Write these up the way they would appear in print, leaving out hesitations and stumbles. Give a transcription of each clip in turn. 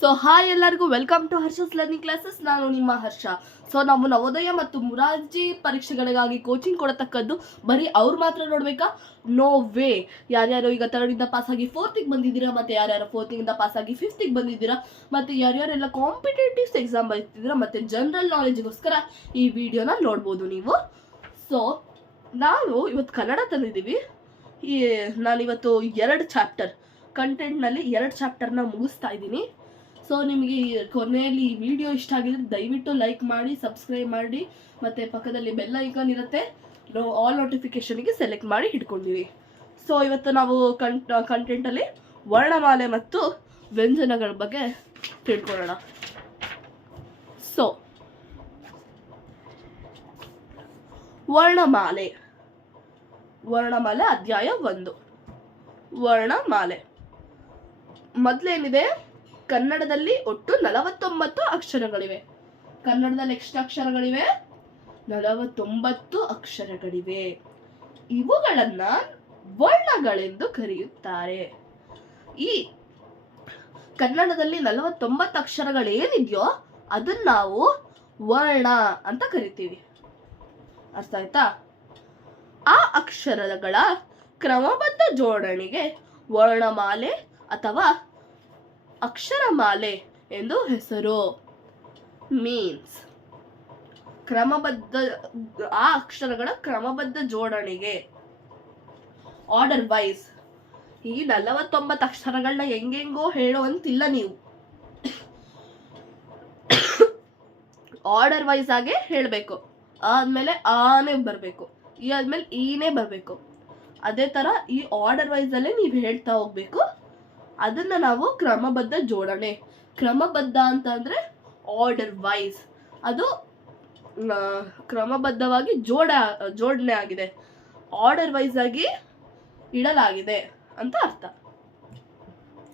So hi ಎಲ್ಲರಿಗೂ welcome to ಹರ್ಷಸ್ learning classes. ನಾನು ನಿಮ್ಮ ಹರ್ಷ. ಸೊ ನಾವು ನವೋದಯ ಮತ್ತು ಮುರಾರ್ಜಿ ಪರೀಕ್ಷೆಗಳಿಗಾಗಿ ಕೋಚಿಂಗ್ ಕೊಡತಕ್ಕದ್ದು. ಬರೀ ಅವ್ರು ಮಾತ್ರ ನೋಡ್ಬೇಕಾ? No way. ಯಾರ್ಯಾರು ಈಗ ಥರ್ಡಿಂದ ಪಾಸಾಗಿ ಫೋರ್ತಿಗೆ ಬಂದಿದ್ದೀರಾ, ಮತ್ತು ಯಾರ್ಯಾರು ಫೋರ್ತಿಂದ ಪಾಸಾಗಿ ಫಿಫ್ತಿಗೆ ಬಂದಿದ್ದೀರಾ, ಮತ್ತು ಯಾರ್ಯಾರೆಲ್ಲ ಕಾಂಪಿಟೇಟಿವ್ಸ್ ಎಕ್ಸಾಮ್ ಬರೀತಿದ್ದೀರಾ, ಮತ್ತು ಜನರಲ್ ನಾಲೆಜ್ಗೋಸ್ಕರ ಈ ವಿಡಿಯೋನ ನೋಡ್ಬೋದು ನೀವು. ಸೊ ನಾವು ಇವತ್ತು ಕನ್ನಡ ತಂದಿದ್ದೀವಿ. ನಾನಿವತ್ತು 2 ಚಾಪ್ಟರ್ ಕಂಟೆಂಟ್ನಲ್ಲಿ 2 ಚಾಪ್ಟರ್ನ ಮುಗಿಸ್ತಾ ಇದ್ದೀನಿ. ಸೊ ನಿಮಗೆ ಕೊನೆಯಲ್ಲಿ ಈ ವಿಡಿಯೋ ಇಷ್ಟ ಆಗಿದ್ರೆ ದಯವಿಟ್ಟು ಲೈಕ್ ಮಾಡಿ, ಸಬ್ಸ್ಕ್ರೈಬ್ ಮಾಡಿ, ಮತ್ತು ಪಕ್ಕದಲ್ಲಿ ಬೆಲ್ ಐಕಾನ್ ಇರುತ್ತೆ, ಆಲ್ ನೋಟಿಫಿಕೇಷನ್ಗೆ ಸೆಲೆಕ್ಟ್ ಮಾಡಿ ಇಟ್ಕೊಂಡಿವಿ. ಸೊ ಇವತ್ತು ನಾವು ಕಂಟೆಂಟಲ್ಲಿ ವರ್ಣಮಾಲೆ ಮತ್ತು ವ್ಯಂಜನಗಳ ಬಗ್ಗೆ ತಿಳ್ಕೊಳ್ಳೋಣ. ಸೊ ವರ್ಣಮಾಲೆ ಅಧ್ಯಾಯ 1. ವರ್ಣಮಾಲೆ ಮೊದಲೇನಿದೆ, ಕನ್ನಡದಲ್ಲಿ ಒಟ್ಟು 49 ಅಕ್ಷರಗಳಿವೆ. ಕನ್ನಡದಲ್ಲಿ ಎಷ್ಟು ಅಕ್ಷರಗಳಿವೆ? 49 ಅಕ್ಷರಗಳಿವೆ. ಇವುಗಳನ್ನ ವರ್ಣಗಳೆಂದು ಕರೆಯುತ್ತಾರೆ. ಈ ಕನ್ನಡದಲ್ಲಿ 49 ಅಕ್ಷರಗಳೇನಿದೆಯೋ ಅದನ್ನ ನಾವು ವರ್ಣ ಅಂತ ಕರಿತೀವಿ. ಅರ್ಥ ಆಯ್ತಾ? ಆ ಅಕ್ಷರಗಳ ಕ್ರಮಬದ್ಧ ಜೋಡಣೆಗೆ ವರ್ಣಮಾಲೆ ಅಥವಾ ಅಕ್ಷರಮಾಲೆ ಎಂದು ಹೆಸರು. ಮೀನ್ಸ್ ಆ ಅಕ್ಷರಗಳ ಕ್ರಮಬದ್ಧ ಜೋಡಣೆಗೆ, ಆರ್ಡರ್ ವೈಸ್. ಈ 49 ಅಕ್ಷರಗಳನ್ನ ಹೆಂಗೆಂಗೋ ಹೇಳುವಂತಿಲ್ಲ ನೀವು. ಆರ್ಡರ್ ವೈಸ್ ಆಗಿ ಹೇಳಬೇಕು. ಆದ್ಮೇಲೆ ಆನೆ ಬರಬೇಕು, ಈ ಆದ್ಮೇಲೆ ಈನೇ ಬರಬೇಕು. ಅದೇ ತರ ಈ ಆರ್ಡರ್ ವೈಸ್ ಅಲ್ಲೇ ನೀವು ಹೇಳ್ತಾ ಹೋಗ್ಬೇಕು. ಅದನ್ನ ನಾವು ಕ್ರಮಬದ್ಧ ಜೋಡಣೆ. ಕ್ರಮಬದ್ಧ ಅಂತ ಅಂದ್ರೆ ಆರ್ಡರ್ ವೈಸ್, ಅದು ಕ್ರಮಬದ್ಧವಾಗಿ ಜೋಡಣೆ ಆಗಿದೆ, ಆರ್ಡರ್ ವೈಸ್ ಆಗಿ ಇಡಲಾಗಿದೆ ಅಂತ ಅರ್ಥ.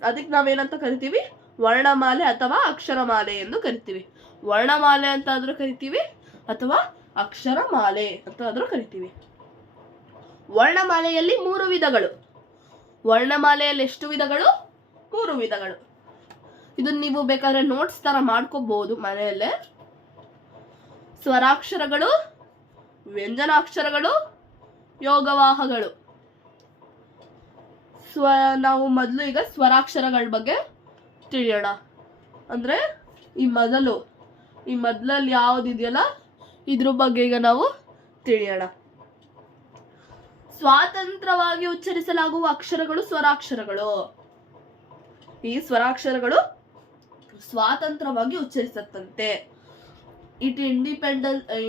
ಅದಕ್ಕೆ ನಾವೇನಂತ ಕರಿತೀವಿ? ವರ್ಣಮಾಲೆ ಅಥವಾ ಅಕ್ಷರಮಾಲೆ ಎಂದು ಕರಿತೀವಿ. ವರ್ಣಮಾಲೆ ಅಂತ ಆದ್ರೂ ಕರಿತೀವಿ ಅಥವಾ ಅಕ್ಷರಮಾಲೆ ಅಂತ ಆದ್ರೂ ಕರಿತೀವಿ. ವರ್ಣಮಾಲೆಯಲ್ಲಿ 3 ವಿಧಗಳು. ವರ್ಣಮಾಲೆಯಲ್ಲಿ ಎಷ್ಟು ವಿಧಗಳು? 3 ವಿಧಗಳು. ಇದನ್ನ ನೀವು ಬೇಕಾದ್ರೆ ನೋಟ್ಸ್ ತರ ಮಾಡ್ಕೋಬಹುದು ಮನೆಯಲ್ಲೇ. ಸ್ವರಾಕ್ಷರಗಳು, ವ್ಯಂಜನಾಕ್ಷರಗಳು, ಯೋಗವಾಹಗಳು. ನಾವು ಮೊದಲು ಈಗ ಸ್ವರಾಕ್ಷರಗಳ ಬಗ್ಗೆ ತಿಳಿಯೋಣ. ಅಂದ್ರೆ ಈ ಮೊದಲಲ್ಲಿ ಯಾವ್ದಿದೆಯಲ್ಲ ಇದ್ರ ಬಗ್ಗೆ ಈಗ ನಾವು ತಿಳಿಯೋಣ. ಸ್ವತಂತ್ರವಾಗಿ ಉಚ್ಚರಿಸಲಾಗುವ ಅಕ್ಷರಗಳು ಸ್ವರಾಕ್ಷರಗಳು. ಈ ಸ್ವರಾಕ್ಷರಗಳು ಸ್ವತಂತ್ರವಾಗಿ ಉಚ್ಚರಿಸುತ್ತಂತೆ. It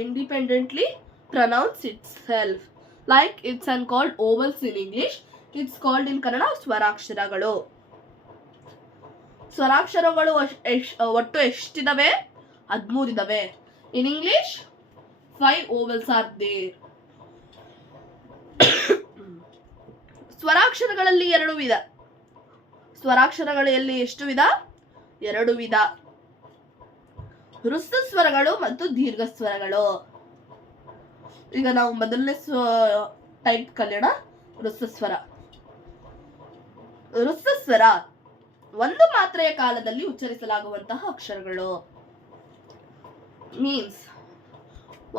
independently pronounce itself like it's and called vowels in English. It's called in Kannada ಸ್ವರಾಕ್ಷರಗಳು. ಸ್ವರಾಕ್ಷರಗಳು ಒಟ್ಟು ಎಷ್ಟಿದಾವೆ? 13 ಇದಾವೆ. In English 5 vowels are there. ಸ್ವರಾಕ್ಷರಗಳಲ್ಲಿ 2 ವಿಧ. ಸ್ವರಾಕ್ಷರಗಳಲ್ಲಿ ಎಷ್ಟು ವಿಧ? 2 ವಿಧ. ಹ್ರಸ್ವ ಸ್ವರಗಳು ಮತ್ತು ದೀರ್ಘ ಸ್ವರಗಳು. ಈಗ ನಾವು ಮೊದಲನೇ ಟೈಪ್ ಕಲಿಯೋಣ. ಹ್ರಸ್ವ ಸ್ವರ. ಹ್ರಸ್ವ ಸ್ವರ 1 ಮಾತ್ರೆಯ ಕಾಲದಲ್ಲಿ ಉಚ್ಚರಿಸಲಾಗುವಂತಹ ಅಕ್ಷರಗಳು. ಮೀನ್ಸ್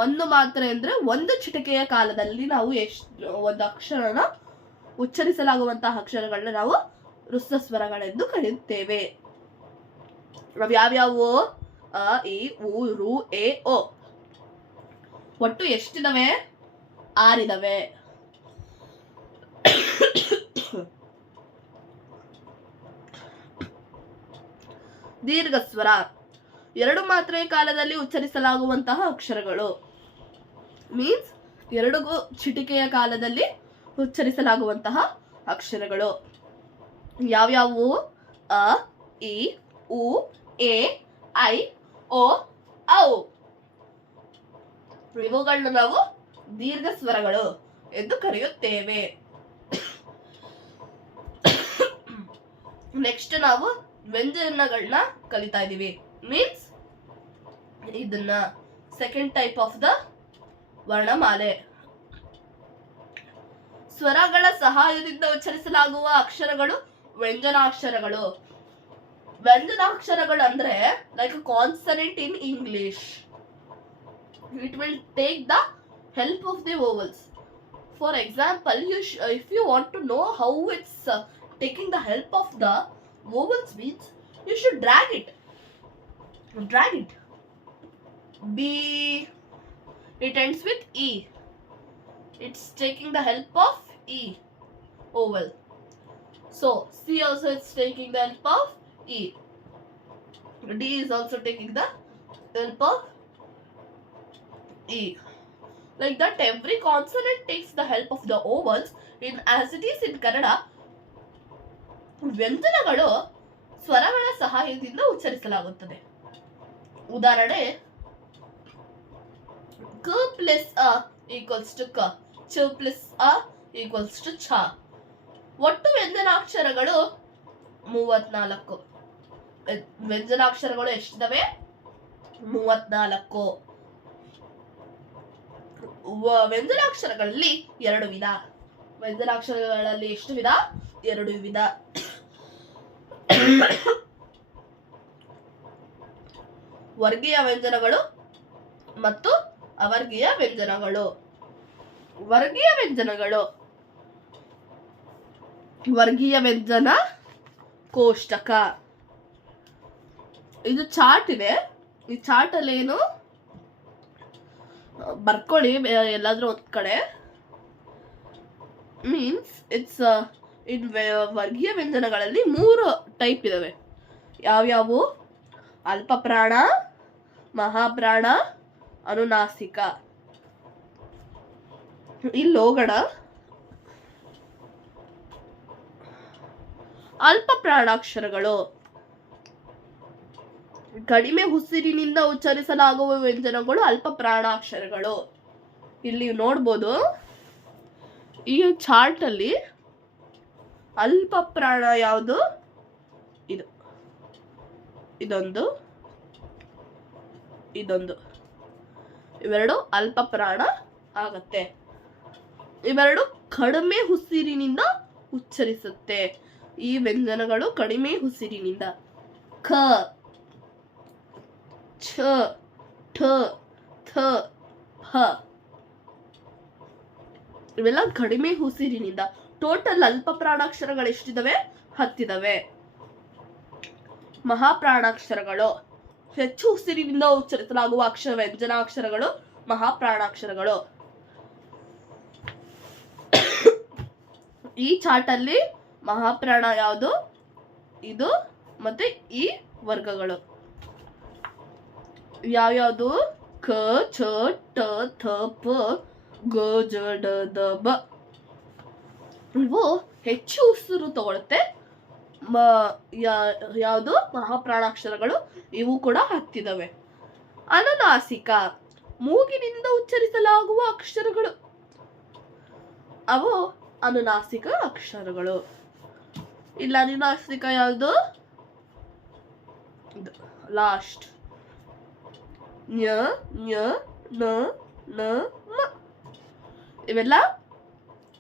1 ಮಾತ್ರೆ ಅಂದ್ರೆ 1 ಚಿಟಿಕೆಯ ಕಾಲದಲ್ಲಿ ನಾವು ಒಂದು ಅಕ್ಷರನ ಉಚ್ಚರಿಸಲಾಗುವಂತಹ ಅಕ್ಷರಗಳನ್ನ ನಾವು ಹ್ರಸ್ವ ಸ್ವರಗಳೆಂದು ಕರೆಯುತ್ತೇವೆ. ನಾವು ಯಾವ್ಯಾವು? ಅ, ಇ, ಉ, ರು, ಎ, ಓ. ಒಟ್ಟು ಎಷ್ಟಿದಾವೆ? 6 ಇದಾವೆ. ದೀರ್ಘ ಸ್ವರ 2 ಮಾತ್ರೆಯ ಕಾಲದಲ್ಲಿ ಉಚ್ಚರಿಸಲಾಗುವಂತಹ ಅಕ್ಷರಗಳು. ಮೀನ್ಸ್ 2 ಚಿಟಿಕೆಯ ಕಾಲದಲ್ಲಿ ಉಚ್ಚರಿಸಲಾಗುವಂತಹ ಅಕ್ಷರಗಳು ಯಾವ್ಯಾವು? ಅ, ಇ, ಉ, ಎ, ಐ, ಓ, ಔ. ಇವುಗಳನ್ನ ನಾವು ದೀರ್ಘ ಸ್ವರಗಳು ಎಂದು ಕರೆಯುತ್ತೇವೆ. ನೆಕ್ಸ್ಟ್ ನಾವು ವ್ಯಂಜನಗಳನ್ನ ಕಲಿತಾ ಇದೀವಿ. ಮೀನ್ಸ್ ಇದನ್ನ ಸೆಕೆಂಡ್ ಟೈಪ್ ಆಫ್ ದ ವರ್ಣಮಾಲೆ. ಸ್ವರಗಳ ಸಹಾಯದಿಂದ ಉಚ್ಚರಿಸಲಾಗುವ ಅಕ್ಷರಗಳು ವ್ಯಂಜನಾಕ್ಷರಗಳು. ವ್ಯಂಜನಾಕ್ಷರಗಳು ಅಂದ್ರೆ like consonant in English. It will take the help of the vowels. For example, if you want to know how it's taking the help of the vowels means, you should drag it. B, it ends with E. It's taking the help of E vowel. So C also is taking the help of E. D is also taking the help of E. Like that, every consonant takes the help of the vowels. As it is in Kannada, ವ್ಯಂಜನಗಳು ಸ್ವರಗಳ ಸಹಾಯದಿಂದ ಉಚ್ಚರಿಸಲಾಗುತ್ತದೆ. ಉದಾಹರಣೆ, ಕ plus a equals to ಕ, ಚ plus a equals to ಛ. ಒಟ್ಟು ವ್ಯಂಜನಾಕ್ಷರಗಳು 34. ವ್ಯಂಜನಾಕ್ಷರಗಳು ಎಷ್ಟಿದಾವೆ? 34. ವ್ಯಂಜನಾಕ್ಷರಗಳಲ್ಲಿ 2 ವಿಧ. ವ್ಯಂಜನಾಕ್ಷರಗಳಲ್ಲಿ ಎಷ್ಟು ವಿಧ? 2 ವಿಧ. ವರ್ಗೀಯ ವ್ಯಂಜನಗಳು ಮತ್ತು ಅವರ್ಗೀಯ ವ್ಯಂಜನಗಳು. ವರ್ಗೀಯ ವ್ಯಂಜನಗಳು, ವರ್ಗೀಯ ವ್ಯಂಜನ ಕೋಷ್ಟಕ. ಇದು ಚಾರ್ಟ್ ಇದೆ. ಈ ಚಾರ್ಟ್ ಅಲ್ಲಿ ಏನು ಬರ್ಕೊಳ್ಳಿ ಎಲ್ಲಾದ್ರೂ ಒಂದ್ ಕಡೆ. ಮೀನ್ಸ್ ಇಟ್ಸ್ ಇನ್ ವರ್ಗೀಯ ವ್ಯಂಜನಗಳಲ್ಲಿ 3 ಟೈಪ್ ಇದಾವೆ. ಯಾವ್ಯಾವು? ಅಲ್ಪಪ್ರಾಣ, ಮಹಾಪ್ರಾಣ, ಅನುನಾಸಿಕ. ಇಲ್ಲಿ ಹೋಗೋಣ. ಅಲ್ಪಪ್ರಾಣಾಕ್ಷರಗಳು ಕಡಿಮೆ ಉಸಿರಿನಿಂದ ಉಚ್ಚರಿಸಲಾಗುವ ವ್ಯಂಜನಗಳು ಅಲ್ಪಪ್ರಾಣಾಕ್ಷರಗಳು. ಇಲ್ಲಿ ನೋಡ್ಬೋದು ಈ ಚಾರ್ಟ್ ಅಲ್ಲಿ ಅಲ್ಪಪ್ರಾಣ ಯಾವುದು? ಇದು, ಇದೊಂದು, ಇದೊಂದು. ಇವೆರಡು ಅಲ್ಪಪ್ರಾಣ ಆಗತ್ತೆ. ಇವೆರಡು ಕಡಿಮೆ ಉಸಿರಿನಿಂದ ಉಚ್ಚರಿಸುತ್ತೆ. ಈ ವ್ಯಂಜನಗಳು ಕಡಿಮೆ ಉಸಿರಿನಿಂದ. ಕ, ಛ, ಠ, ಥ, ಹ. ಇವೆಲ್ಲ ಕಡಿಮೆ ಉಸಿರಿನಿಂದ. ಟೋಟಲ್ ಅಲ್ಪಪ್ರಾಣಾಕ್ಷರಗಳು ಎಷ್ಟಿದಾವೆ? 10 ಇದಾವೆ. ಮಹಾಪ್ರಾಣಾಕ್ಷರಗಳು ಹೆಚ್ಚು ಉಸಿರಿನಿಂದ ಉಚ್ಚರಿಸಲಾಗುವ ವ್ಯಂಜನಾಕ್ಷರಗಳು ಮಹಾಪ್ರಾಣಾಕ್ಷರಗಳು. ಈ ಚಾರ್ಟ್ ಅಲ್ಲಿ ಮಹಾಪ್ರಾಣ ಯಾವುದು? ಇದು ಮತ್ತೆ ಈ ವರ್ಗಗಳು ಯಾವ್ಯಾವುದು? ಕ, ಛ, ಟ, ಥ, ಪ, ಗ, ಜ, ಡ, ದ, ಬ. ಇವು ಹೆಚ್ಚು ಉಸಿರು ತಗೊಳುತ್ತೆ. ಯಾವುದು? ಮಹಾಪ್ರಾಣಾಕ್ಷರಗಳು. ಇವು ಕೂಡ 10 ಇದಾವೆ. ಅನುನಾಸಿಕ, ಮೂಗಿನಿಂದ ಉಚ್ಚರಿಸಲಾಗುವ ಅಕ್ಷರಗಳು. ಅವು ಅನುನಾಸಿಕ ಅಕ್ಷರಗಳು. ಇಲ್ಲ, ಅನುನಾಸಿಕ ಯಾವುದು? ಲಾಸ್ಟ್. ನ್ಯ, ನ್ಯ, ನ, ನ, ಮ. ಇವೆಲ್ಲ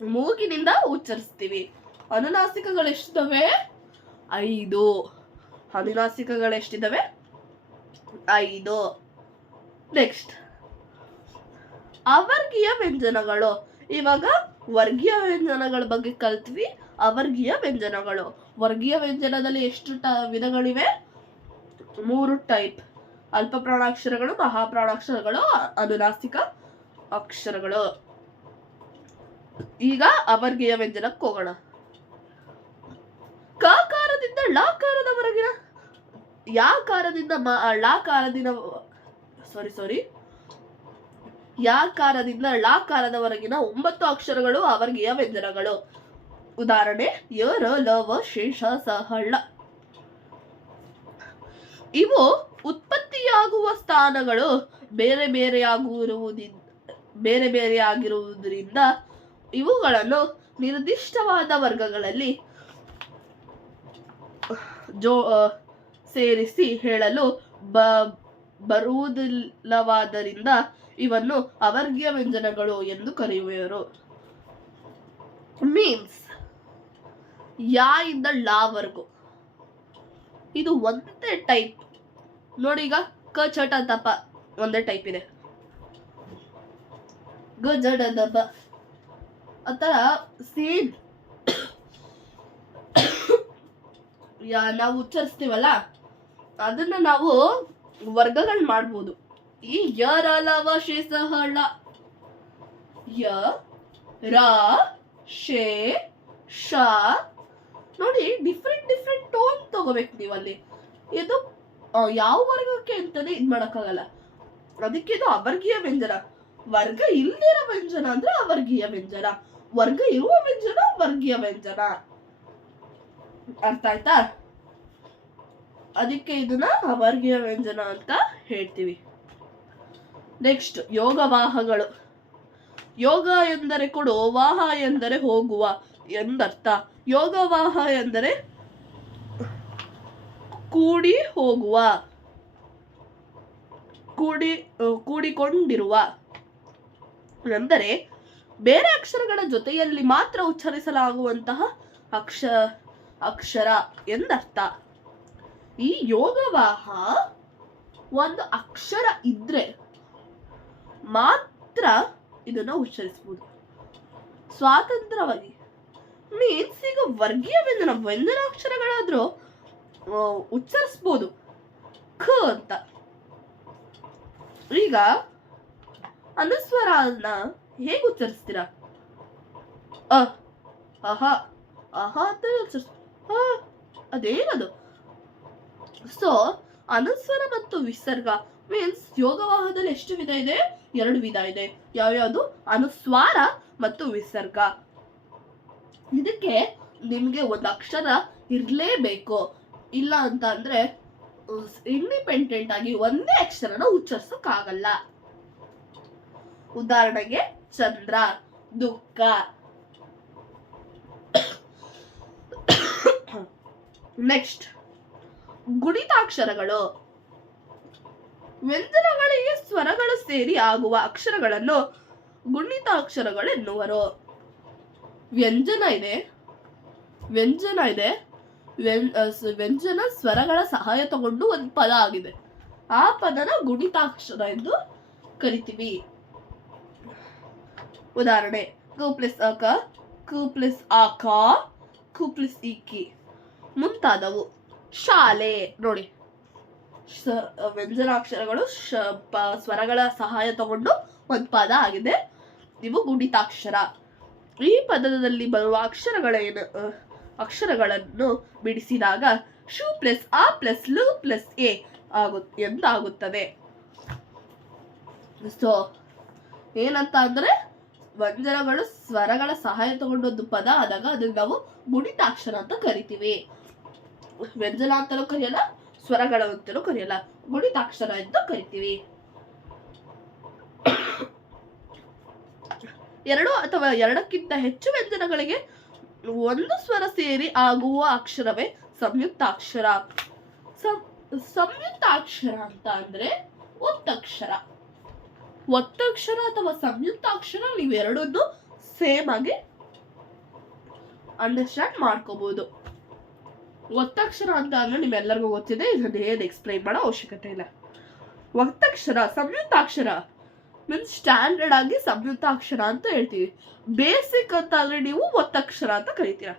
ಮೂಗಿನಿಂದ ಉಚ್ಚರಿಸ್ತೀವಿ. ಅನುನಾಸಿಕಗಳು ಎಷ್ಟಿದಾವೆ? 5. ಅನುನಾಸಿಕಗಳು ಎಷ್ಟಿದಾವೆ? 5. ನೆಕ್ಸ್ಟ್ ಅವರ್ಗೀಯ ವ್ಯಂಜನಗಳು. ಇವಾಗ ವರ್ಗೀಯ ವ್ಯಂಜನಗಳ ಬಗ್ಗೆ ಕಲ್ತ್ವಿ. ಅವರ್ಗೀಯ ವ್ಯಂಜನಗಳು. ವರ್ಗೀಯ ವ್ಯಂಜನದಲ್ಲಿ ಎಷ್ಟು ವಿಧಗಳಿವೆ? 3 ಟೈಪ್. ಅಲ್ಪಪ್ರಾಣಾಕ್ಷರಗಳು, ಮಹಾಪ್ರಾಣಾಕ್ಷರಗಳು, ಅನುನಾಸಿಕ ಅಕ್ಷರಗಳು. ಈಗ ಅವರ್ಗೀಯ ವ್ಯಂಜನಕ್ಕೆ ಹೋಗೋಣ. ಕಕಾರದಿಂದ ಳಕಾರದವರೆಗಿನ, ಯಾಕಾರದಿಂದ ಳಕಾರದಿಂದ ಯಾಕಾರದಿಂದ ಳಕಾರದವರೆಗಿನ 9 ಅಕ್ಷರಗಳು ಅವರ್ಗೀಯ ವ್ಯಂಜನಗಳು. ಉದಾಹರಣೆ, ಯ, ರ, ಲ, ವ, ಶೇಷ, ಸ, ಳ. ಇವು ಉತ್ಪತ್ತಿಯಾಗುವ ಸ್ಥಾನಗಳು ಬೇರೆ ಬೇರೆಯಾಗಿರುವುದರಿಂದ ಇವುಗಳನ್ನು ನಿರ್ದಿಷ್ಟವಾದ ವರ್ಗಗಳಲ್ಲಿ ಸೇರಿಸಿ ಹೇಳಲು ಬರುವುದಿಲ್ಲವಾದ್ದರಿಂದ ಇವನ್ನು ಅವರ್ಗೀಯ ವ್ಯಂಜನಗಳು ಎಂದು ಕರೆಯುವರು. ಮೀನ್ಸ್ ಯಾ ಇಂದ ಳವರೆಗೂ ಇದು ಒಂದೇ ಟೈಪ್ ನೋಡಿ. ಈಗ ಕ ಚಟ ದಪ ಒಂದೇ ಟೈಪ್ ಇದೆ, ಗ ಜಡ ದಪ ಆತರ ಸೇಮ್ ನಾವು ಉಚ್ಚರಿಸ್ತೀವಲ್ಲ ಅದನ್ನ ನಾವು ವರ್ಗಗಳು ಮಾಡ್ಬೋದು. ಈ ಯ ರ ಲ ವ ಶೇ ಸ ಹ ಳ, ಯ ರ ಶೇ ಶ ನೋಡಿ, ಡಿಫ್ರೆಂಟ್ ಟೋನ್ ತಗೋಬೇಕು ನೀವು ಅಲ್ಲಿ. ಇದು ಯಾವ ವರ್ಗಕ್ಕೆ ಅಂತಾನೆ ಇದ್ ಮಾಡಕ್ಕಾಗಲ್ಲ, ಅದಕ್ಕೆ ಇದು ಅವರ್ಗೀಯ ವ್ಯಂಜನ. ವರ್ಗ ಇಲ್ದಿರೋ ವ್ಯಂಜನ ಅಂದ್ರೆ ಅವರ್ಗೀಯ ವ್ಯಂಜನ, ವರ್ಗ ಇರುವ ವ್ಯಂಜನ ವರ್ಗೀಯ ವ್ಯಂಜನ. ಅರ್ಥ ಆಯ್ತಾ? ಅದಕ್ಕೆ ಇದನ್ನ ಅವರ್ಗೀಯ ವ್ಯಂಜನ ಅಂತ ಹೇಳ್ತೀವಿ. ನೆಕ್ಸ್ಟ್ ಯೋಗವಾಹಗಳು. ಯೋಗ ಎಂದರೆ ಕೊಡು, ವಾಹ ಎಂದರೆ ಹೋಗುವ ಎಂದರ್ಥ. ಯೋಗವಾಹ ಎಂದರೆ ಕೂಡಿ ಹೋಗುವ, ಕೂಡಿಕೊಂಡಿರುವ ಅಂದರೆ ಬೇರೆ ಅಕ್ಷರಗಳ ಜೊತೆಯಲ್ಲಿ ಮಾತ್ರ ಉಚ್ಚರಿಸಲಾಗುವಂತಹ ಅಕ್ಷರ ಎಂದರ್ಥ. ಈ ಯೋಗವಾಹ ಒಂದು ಅಕ್ಷರ ಇದ್ರೆ ಮಾತ್ರ ಇದನ್ನ ಉಚ್ಚರಿಸಬಹುದು ಸ್ವಾತಂತ್ರ್ಯವಾಗಿ. ಮೀನ್ಸ್ ಈಗ ವರ್ಗೀಯ ವ್ಯಂಜನಾಕ್ಷರಗಳಾದ್ರೂ ಉಚ್ಚರಿಸ್ಬೋದು ಖ ಅಂತ. ಈಗ ಅನುಸ್ವರನ ಹೇಗೆ ಉಚ್ಚರಿಸ್ತೀರಾ? ಅಹ ಅಹ ಅಂತ ಅದೇನದು? ಸೊ ಅನುಸ್ವರ ಮತ್ತು ವಿಸರ್ಗ ಮೀನ್ಸ್ ಯೋಗವಾಹದಲ್ಲಿ ಎಷ್ಟು ವಿಧ ಇದೆ? 2 ವಿಧ ಇದೆ. ಯಾವ್ಯಾವುದು? ಅನುಸ್ವಾರ ಮತ್ತು ವಿಸರ್ಗ. ಇದಕ್ಕೆ ನಿಮ್ಗೆ ಒಂದು ಅಕ್ಷರ ಇರ್ಲೇಬೇಕು, ಇಲ್ಲ ಅಂತ ಅಂದ್ರೆ ಇಂಡಿಪೆಂಡೆಂಟ್ ಆಗಿ ಒಂದೇ ಅಕ್ಷರನ ಉಚ್ಚರಿಸಕ್ಕಾಗಲ್ಲ. ಉದಾಹರಣೆಗೆ ಚಂದ್ರ, ದುಃಖ. ನೆಕ್ಸ್ಟ್ ಗುಣಿತಾಕ್ಷರಗಳು. ವ್ಯಂಜನಗಳಿಗೆ ಸ್ವರಗಳು ಸೇರಿ ಆಗುವ ಅಕ್ಷರಗಳನ್ನು ಗುಣಿತಾಕ್ಷರಗಳು ಎನ್ನುವರು. ವ್ಯಂಜನ ಇದೆ, ವ್ಯಂಜನ ಸ್ವರಗಳ ಸಹಾಯ ತಗೊಂಡು ಒಂದು ಪದ ಆಗಿದೆ, ಆ ಪದನ ಗುಣಿತಾಕ್ಷರ ಎಂದು ಕರಿತೀವಿ. ಉದಾಹರಣೆ ಕು ಪ್ಲಸ್ ಅಕ, ಕು ಪ್ಲಸ್ ಆಕ, ಕು ಪ್ಲಸ್ ಇಕಿ ಮುಂತಾದವು. ಶಾಲೆ ನೋಡಿ, ವ್ಯಂಜನಾಕ್ಷರಗಳು ಸ್ವರಗಳ ಸಹಾಯ ತಗೊಂಡು ಒಂದು ಪದ ಆಗಿದೆ, ಇವು ಗುಣಿತಾಕ್ಷರ. ಈ ಪದದಲ್ಲಿ ಬರುವ ಅಕ್ಷರಗಳನ್ನು ಬಿಡಿಸಿದಾಗ ಶು ಪ್ಲಸ್ ಆ ಪ್ಲಸ್ ಲು ಪ್ಲಸ್ ಎ ಎಂದಾಗುತ್ತದೆ. ಸೊ ಏನಂತ ಅಂದ್ರೆ ವ್ಯಂಜನಗಳು ಸ್ವರಗಳ ಸಹಾಯ ತಗೊಂಡು ಒಂದು ಪದ ಆದಾಗ ಅದನ್ನ ನಾವು ಗುಣಿತಾಕ್ಷರ ಅಂತ ಕರಿತೀವಿ. ವ್ಯಂಜನ ಅಂತಲೂ ಕರೆಯಲ್ಲ, ಸ್ವರಗಳು ಅಂತಲೂ ಕರೆಯಲ್ಲ, ಗುಣಿತಾಕ್ಷರ ಎಂದು ಕರಿತೀವಿ. 2 ಅಥವಾ 2ಕ್ಕಿಂತ ಹೆಚ್ಚು ವ್ಯಂಜನಗಳಿಗೆ ಒಂದು ಸ್ವರ ಸೇರಿ ಆಗುವ ಅಕ್ಷರವೇ ಸಂಯುಕ್ತಾಕ್ಷರ. ಸಂಯುಕ್ತಾಕ್ಷರ ಅಂತ ಅಂದ್ರೆ ಒತ್ತಕ್ಷರ ಅಥವಾ ಸಂಯುಕ್ತಾಕ್ಷರ, ನೀವೆರಡನ್ನು ಸೇಮ್ ಆಗಿ ಅಂಡರ್ಸ್ಟ್ಯಾಂಡ್ ಮಾಡ್ಕೋಬಹುದು. ಒತ್ತಕ್ಷರ ಅಂತ ಅಂದ್ರೆ ನಿಮ್ಮೆಲ್ಲರಿಗೂ ಗೊತ್ತಿದೆ, ಇದನ್ನ ಏನು ಎಕ್ಸ್ಪ್ಲೈನ್ ಮಾಡೋ ಅವಶ್ಯಕತೆ ಇಲ್ಲ. ಒತ್ತಕ್ಷರ, ಸಂಯುಕ್ತಾಕ್ಷರ ಮೀನ್ಸ್ ಸ್ಟ್ಯಾಂಡರ್ಡ್ ಆಗಿ ಸಂಯುಕ್ತಾಕ್ಷರ ಅಂತ ಹೇಳ್ತೀವಿ. ಬೇಸಿಕ್ ಅಂತ ಅಂದ್ರೆ ನೀವು ಒತ್ತಕ್ಷರ ಅಂತ ಕರಿತೀರ.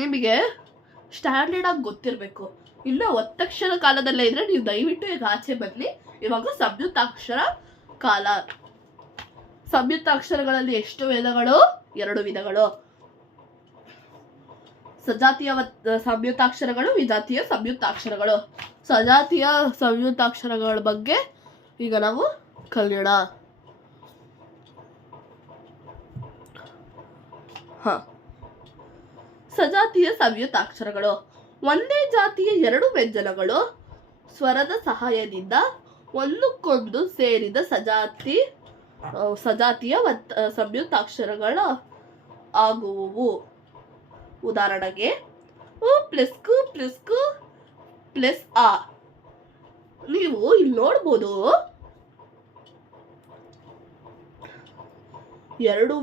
ನಿಮಗೆ ಸ್ಟ್ಯಾಂಡರ್ಡ್ ಆಗಿ ಗೊತ್ತಿರಬೇಕು. ಇನ್ನು ಒತ್ತಕ್ಷರ ಕಾಲದಲ್ಲೇ ಇದ್ರೆ ನೀವು ದಯವಿಟ್ಟು ಈಗ ಆಚೆ ಬನ್ನಿ. ಇವಾಗ ಸಂಯುಕ್ತಾಕ್ಷರ ಕಾಲ. ಸಂಯುಕ್ತಾಕ್ಷರಗಳಲ್ಲಿ ಎಷ್ಟು ವಿಧಗಳು? 2 ವಿಧಗಳು. ಸಜಾತಿಯ ಸಂಯುಕ್ತಾಕ್ಷರಗಳು, ವಿಜಾತಿಯ ಸಂಯುಕ್ತಾಕ್ಷರಗಳು. ಸಜಾತಿಯ ಸಂಯುಕ್ತಾಕ್ಷರಗಳ ಬಗ್ಗೆ ಈಗ ನಾವು ಕಲಿಯೋಣ. ಸಜಾತಿಯ ಸಂಯುಕ್ತಾಕ್ಷರಗಳು ಒಂದೇ ಜಾತಿಯ 2 ವ್ಯಂಜನಗಳು ಸ್ವರದ ಸಹಾಯದಿಂದ ಒಂದಕ್ಕೊಂದು ಸೇರಿದ ಸಜಾತಿಯ ಸಂಯುಕ್ತಾಕ್ಷರಗಳ ಆಗುವುವು. ಉದಾಹರಣೆಗೆ ಉ ಪ್ಲಸ್ ಕು ಪ್ಲಸ್ ಕು ಪ್ಲಸ್ ಆ. ನೀವು ಇಲ್ಲಿ ನೋಡ್ಬೋದು 2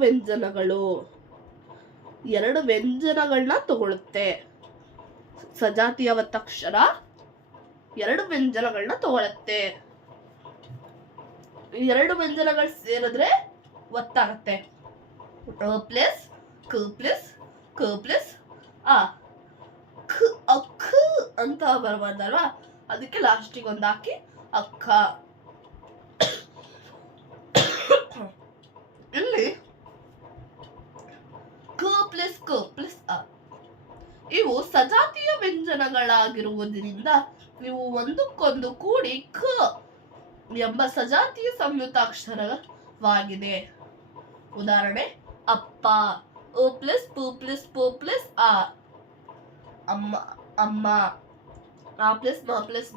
ವ್ಯಂಜನಗಳನ್ನ ತಗೊಳುತ್ತೆ. ಸಜಾತಿಯ ಒತ್ತಕ್ಷರ 2 ವ್ಯಂಜನಗಳನ್ನ ತಗೊಳತ್ತೆ. 2 ವ್ಯಂಜನಗಳು ಸೇರಿದ್ರೆ ಒತ್ತಾಗತ್ತೆ. ಪ್ಲಸ್ ಕ ಪ್ಲಸ್ ಕ ಪ್ಲಸ್ ಆ. ಅಕ್ಕ ಅಂತ ಬರಬಾರ್ದಲ್ವಾ, ಅದಕ್ಕೆ ಲಾಸ್ಟಿಗೆ ಒಂದು ಹಾಕಿ ಅಕ್ಕ. ಇಲ್ಲಿ ಕ ಪ್ಲಸ್ ಅ ಇವು ಸಜಾತಿಯ ವ್ಯಂಜನಗಳಾಗಿರುವುದರಿಂದ ಇವು ಒಂದಕ್ಕೊಂದು ಕೂಡಿ ಕ ಎಂಬ ಸಜಾತಿಯ ಸಂಯುಕ್ತಾಕ್ಷರವಾಗಿದೆ. ಉದಾಹರಣೆ ಅಪ್ಪ, ಅ ಪ್ಲಸ್ ಪ್ಲಸ್ ಆ. ಅಮ್ಮ, ಅಮ್ಮ, ಆ ಪ್ಲಸ್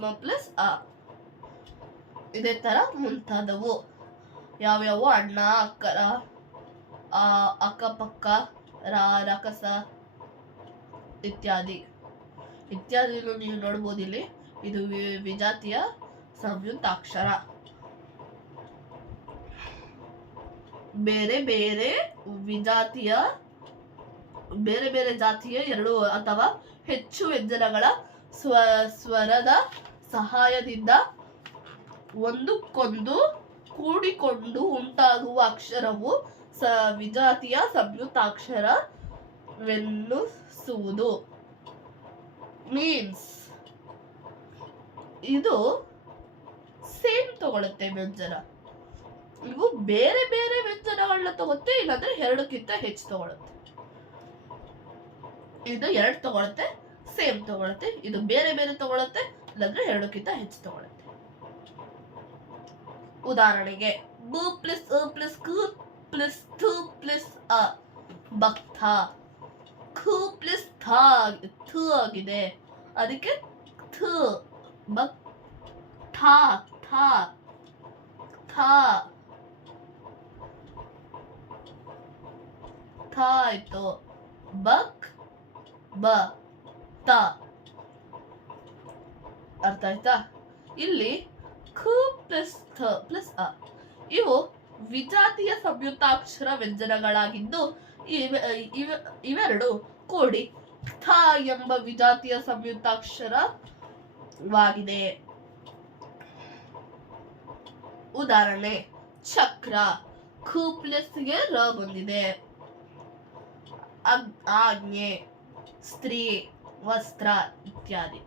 ಮ ಪ್ಲಸ್ ಆ. ಇದೇ ತರ ಮುಂತಾದವು. ಯಾವ್ಯಾವು? ಅಣ್ಣ, ಅಕ್ಕರ, ಅಕ್ಕಪಕ್ಕ, ರಕಸ ಇತ್ಯಾದಿ ನೀವು ನೋಡ್ಬೋದು. ಇಲ್ಲಿ ಇದು ವಿಜಾತಿಯ ಸಂಯುಕ್ತಾಕ್ಷರ. ಬೇರೆ ಬೇರೆ ಜಾತಿಯ 2 ಅಥವಾ ಹೆಚ್ಚು ವ್ಯಂಜನಗಳ ಸ್ವರದ ಸಹಾಯದಿಂದ ಒಂದಕ್ಕೊಂದು ಕೂಡಿಕೊಂಡು ಉಂಟಾಗುವ ಅಕ್ಷರವು ವಿಜಾತಿಯ ಸಂಯುಕ್ತಾಕ್ಷರವೆನ್ನಿಸುವುದು. ಮೀನ್ಸ್ ಇದು ಸೇಮ್ ತಗೊಳುತ್ತೆ ವ್ಯಂಜನ. ಇವು ಬೇರೆ ಬೇರೆ ವ್ಯಂಜನಗಳನ್ನ ತಗೊಳುತ್ತೆ, ಇಲ್ಲಾಂದ್ರೆ 2ಕ್ಕಿಂತ ಹೆಚ್ಚು ತಗೊಳುತ್ತೆ. ಇದು 2 ತಗೊಳುತ್ತೆ, ಸೇಮ್ ತಗೊಳುತ್ತೆ. ಇದು ಬೇರೆ ಬೇರೆ ತಗೊಳುತ್ತೆ, ಇಲ್ಲಾಂದ್ರೆ 2ಕ್ಕಿಂತ ಹೆಚ್ಚು ತಗೊಳುತ್ತೆ. ಉದಾಹರಣೆಗೆ ಬ ಪ್ಲಸ್ ಅ ಪ್ಲಸ್ ಕ ಪ್ಲಸ್ ಥ ಪ್ಲಸ್ ಅ ಭಕ್ತ. ಖ ಪ್ಲಸ್ ಥ ಆಗಿದೆ, ಅದಕ್ಕೆ ಥ ಥ ಆಯ್ತು. ಬಕ್ ಬ ತ. ಅರ್ಥ ಆಯ್ತಾ? ಇಲ್ಲಿ ಖ ಪ್ಲಸ್ ಥ ಪ್ಲಸ್ ಅ ಇವು ವಿಜಾತಿಯ ಸಂಯುಕ್ತಾಕ್ಷರ ವ್ಯಂಜನಗಳಾಗಿದ್ದು ಇವೆರಡು ಕೂಡಿ ಥ ಎಂಬ ವಿಜಾತಿಯ ಸಂಯುಕ್ತಾಕ್ಷರವಾಗಿದೆ. ಉದಾಹರಣೆ ಚಕ್ರ. ಖ ಪ್ಲಸ್ ಗೆ ರ ಬಂದಿದೆ. ಆಜ್ಞೆ, ಸ್ತ್ರೀ, ವಸ್ತ್ರ ಇತ್ಯಾದಿ.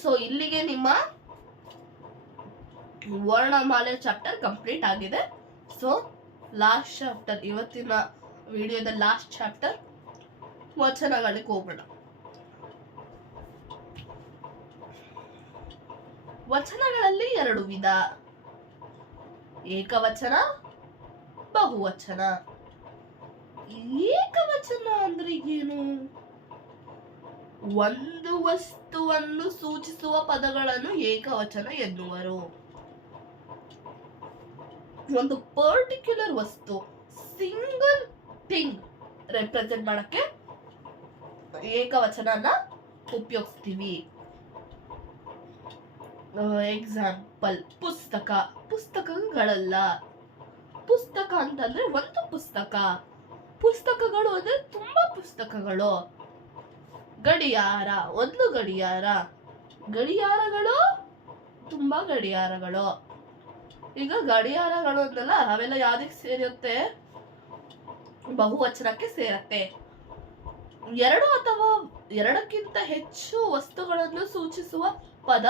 ಸೊ ಇಲ್ಲಿಗೆ ನಿಮ್ಮ ವರ್ಣಮಾಲೆ ಚಾಪ್ಟರ್ ಕಂಪ್ಲೀಟ್ ಆಗಿದೆ. ಸೊ ಲಾಸ್ಟ್ ಚಾಪ್ಟರ್, ಇವತ್ತಿನ ವಿಡಿಯೋದ ಲಾಸ್ಟ್ ಚಾಪ್ಟರ್ ವಚನಗಳಿಗೆ ಹೋಗೋಣ. ವಚನಗಳಲ್ಲಿ 2 ವಿಧ: ಏಕವಚನ, ಬಹುವಚನ. ಏಕವಚನ ಅಂದ್ರೆ ಏನು? ಒಂದು ವಸ್ತುವನ್ನು ಸೂಚಿಸುವ ಪದಗಳನ್ನು ಏಕವಚನ ಎನ್ನುವರು. ಒಂದು ಪರ್ಟಿಕ್ಯುಲರ್ ವಸ್ತು, ಸಿಂಗಲ್ ಥಿಂಗ್ ರೆಪ್ರೆಸೆಂಟ್ ಮಾಡಕ್ಕೆ ಏಕವಚನನ ಉಪಯೋಗಿಸ್ತೀವಿ. ಎಕ್ಸಾಂಪಲ್ ಪುಸ್ತಕ. ಪುಸ್ತಕಗಳಲ್ಲ. ಪುಸ್ತಕ ಅಂತಂದ್ರೆ ಒಂದು ಪುಸ್ತಕ. ಪುಸ್ತಕಗಳು ಅಂದ್ರೆ ತುಂಬಾ ಪುಸ್ತಕಗಳು. ಗಡಿಯಾರ, ಒಂದು ಗಡಿಯಾರ. ಗಡಿಯಾರಗಳು ತುಂಬಾ ಗಡಿಯಾರಗಳು. ಈಗ ಗಡಿಯಾರಗಳು ಅಂದಲ್ಲ, ಅವೆಲ್ಲ ಯಾವ್ದಕ್ಕೆ ಸೇರುತ್ತೆ? ಬಹುವಚನಕ್ಕೆ ಸೇರತ್ತೆ. 2 ಅಥವಾ 2ಕ್ಕಿಂತ ಹೆಚ್ಚು ವಸ್ತುಗಳನ್ನು ಸೂಚಿಸುವ ಪದ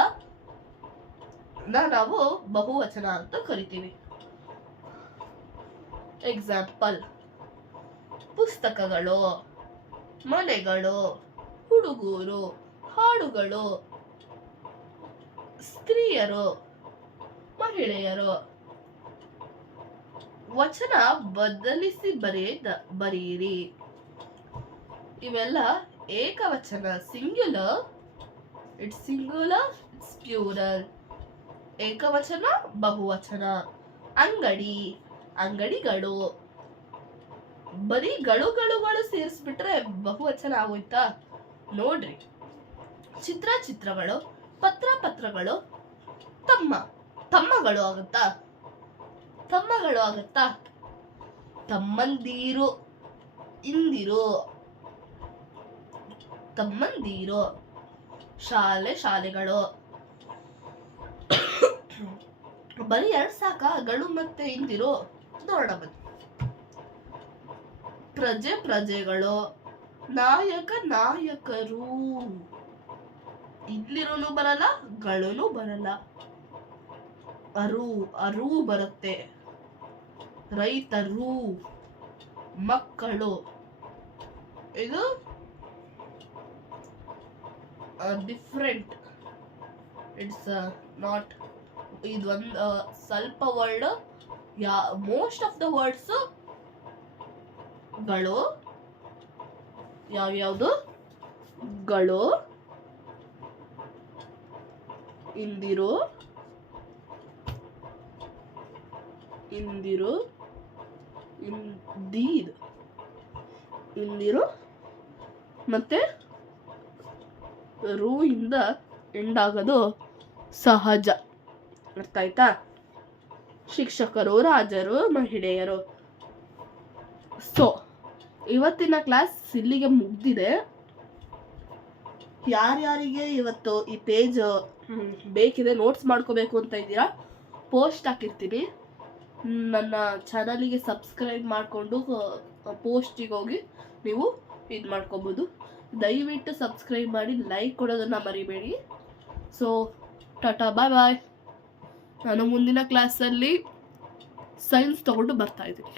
ನಾವು ಬಹುವಚನ ಅಂತ ಕರಿತೀವಿ. ಎಕ್ಸಾಂಪಲ್ ಪುಸ್ತಕಗಳು, ಮನೆಗಳು, ಹುಡುಗರು, ಹಾಡುಗಳು, ಸ್ತ್ರೀಯರು, ಮಹಿಳೆಯರು. ವಚನ ಬದಲಿಸಿ ಬರೆಯಿರಿ. ಇವೆಲ್ಲ ಏಕವಚನ. Singular, it's plural. ಏಕವಚನ, ಬಹುವಚನ. ಅಂಗಡಿ, ಅಂಗಡಿಗಳು. ಬರೀ ಗಳುಗಳು ಸೇರಿಸ್ಬಿಟ್ರೆ ಬಹುವಚನ ಆಗೋಯ್ತಾ? ನೋಡ್ರಿ. ಚಿತ್ರಗಳು, ಪತ್ರಗಳು, ತಮ್ಮಗಳು ಆಗುತ್ತಾ? ತಮ್ಮಂದಿರು, ಇಂದಿರು, ತಮ್ಮಂದಿರು. ಶಾಲೆಗಳು. ಬರೀ 2 ಸಾಕ? ಗಳು ಮತ್ತೆ ಇಂದಿರು ನೋಡೋಣ ಬನ್ನಿ. ಪ್ರಜೆಗಳು. ನಾಯಕರು. ಇಲ್ಲಿರೋನು ಬರಲ್ಲ, ಗಳೂನು ಬರಲ್ಲ. ಅರು ಬರುತ್ತೆ. ರೈತರು. ಮಕ್ಕಳು. ಇದು ಡಿಫ್ರೆಂಟ್. It's not. ಇದೊಂದು ಸ್ವಲ್ಪ word. Most of the words ಗಳು. ಯಾವ್ಯಾವುದು? ಗಳು, ಇಂದಿರು, ಇಂದಿರು ಮತ್ತೆ ರೂ ಇಂದ ಎಂಡ್ ಆಗೋದು ಸಹಜ. ಅರ್ಥ ಆಯ್ತಾ? ಶಿಕ್ಷಕರು, ರಾಜರು, ಮಹಿಳೆಯರು. ಸೊ ಇವತ್ತಿನ ಕ್ಲಾಸ್ ಇಲ್ಲಿಗೆ ಮುಗ್ದಿದೆ. ಯಾರ್ಯಾರಿಗೆ ಇವತ್ತು ಈ ಪೇಜ್ ಬೇಕಿದೆ, ನೋಟ್ಸ್ ಮಾಡ್ಕೋಬೇಕು ಅಂತ ಇದ್ದೀರಾ, ಪೋಸ್ಟ್ ಹಾಕಿರ್ತೀನಿ. ನನ್ನ ಚಾನಲಿಗೆ ಸಬ್ಸ್ಕ್ರೈಬ್ ಮಾಡಿಕೊಂಡು ಪೋಸ್ಟಿಗೆ ಹೋಗಿ ನೀವು ಇದು ಮಾಡ್ಕೊಬೋದು. ದಯವಿಟ್ಟು ಸಬ್ಸ್ಕ್ರೈಬ್ ಮಾಡಿ, ಲೈಕ್ ಕೊಡೋದನ್ನು ಮರಿಬೇಡಿ. ಸೊ ಟಾಟಾ, ಬಾಯ್. ನಾನು ಮುಂದಿನ ಕ್ಲಾಸಲ್ಲಿ ಸೈನ್ಸ್ ತಗೊಂಡು ಬರ್ತಾ ಇದ್ದೀನಿ.